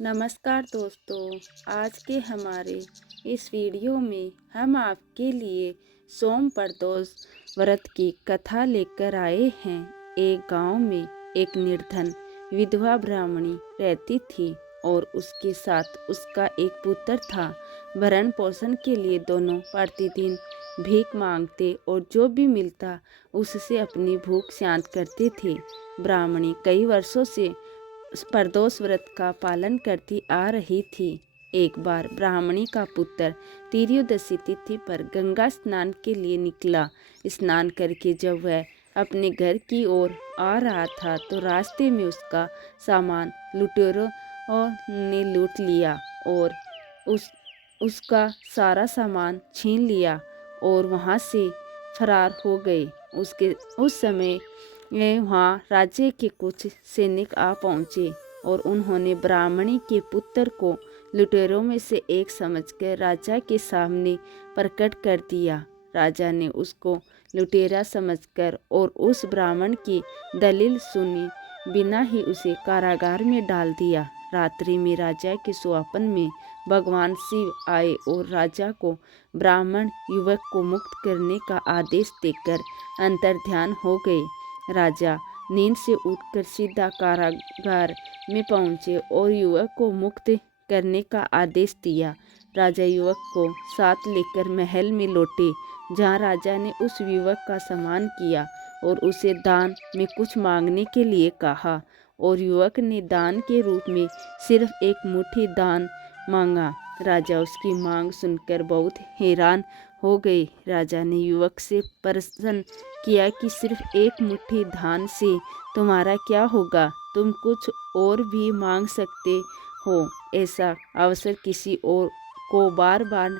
नमस्कार दोस्तों, आज के हमारे इस वीडियो में हम आपके लिए सोम प्रदोष व्रत की कथा लेकर आए हैं। एक गांव में एक निर्धन विधवा ब्राह्मणी रहती थी और उसके साथ उसका एक पुत्र था। भरण पोषण के लिए दोनों प्रतिदिन भीख मांगते और जो भी मिलता उससे अपनी भूख शांत करते थे। ब्राह्मणी कई वर्षों से प्रदोष व्रत का पालन करती आ रही थी। एक बार ब्राह्मणी का पुत्र त्रयोदशी तिथि पर गंगा स्नान के लिए निकला। स्नान करके जब वह अपने घर की ओर आ रहा था तो रास्ते में उसका सामान लुटेरों ने लूट लिया और उसका सारा सामान छीन लिया और वहां से फरार हो गए। उस समय वहाँ राज्य के कुछ सैनिक आ पहुँचे और उन्होंने ब्राह्मणी के पुत्र को लुटेरों में से एक समझकर राजा के सामने प्रकट कर दिया। राजा ने उसको लुटेरा समझकर और उस ब्राह्मण की दलील सुनी बिना ही उसे कारागार में डाल दिया। रात्रि में राजा के स्वप्न में भगवान शिव आए और राजा को ब्राह्मण युवक को मुक्त करने का आदेश देकर अंतर्ध्यान हो गए। राजा नींद से उठकर सीधा कारागार में पहुंचे और युवक को मुक्त करने का आदेश दिया। राजा युवक को साथ लेकर महल में लौटे, जहां राजा ने उस युवक का सम्मान किया और उसे दान में कुछ मांगने के लिए कहा और युवक ने दान के रूप में सिर्फ एक मुट्ठी दान मांगा। राजा उसकी मांग सुनकर बहुत हैरान हो गए। राजा ने युवक से प्रश्न किया कि सिर्फ एक मुट्ठी धान से तुम्हारा क्या होगा? तुम कुछ और भी मांग सकते हो। ऐसा अवसर किसी और को बार बार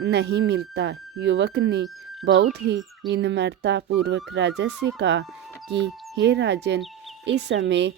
नहीं मिलता। युवक ने बहुत ही विनम्रता पूर्वक राजा से कहा कि हे राजन, इस समय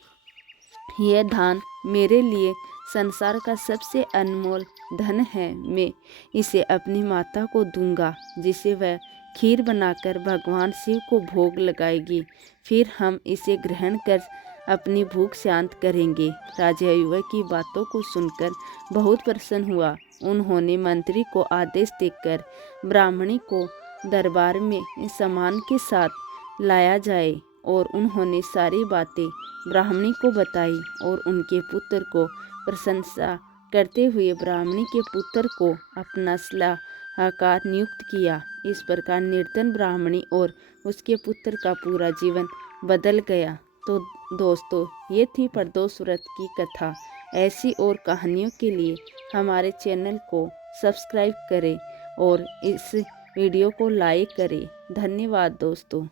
यह धान मेरे लिए संसार का सबसे अनमोल धन है। मैं इसे अपनी माता को दूंगा, जिसे वह खीर बनाकर भगवान शिव को भोग लगाएगी। फिर हम इसे ग्रहण कर अपनी भूख शांत करेंगे। राजा युवक की बातों को सुनकर बहुत प्रसन्न हुआ। उन्होंने मंत्री को आदेश देकर ब्राह्मणी को दरबार में सम्मान के साथ लाया जाए और उन्होंने सारी बातें ब्राह्मणी को बताई और उनके पुत्र को प्रशंसा करते हुए ब्राह्मणी के पुत्र को अपना सलाहकार नियुक्त किया। इस प्रकार निर्धन ब्राह्मणी और उसके पुत्र का पूरा जीवन बदल गया। तो दोस्तों, ये थी प्रदोष व्रत की कथा। ऐसी और कहानियों के लिए हमारे चैनल को सब्सक्राइब करें और इस वीडियो को लाइक करें। धन्यवाद दोस्तों।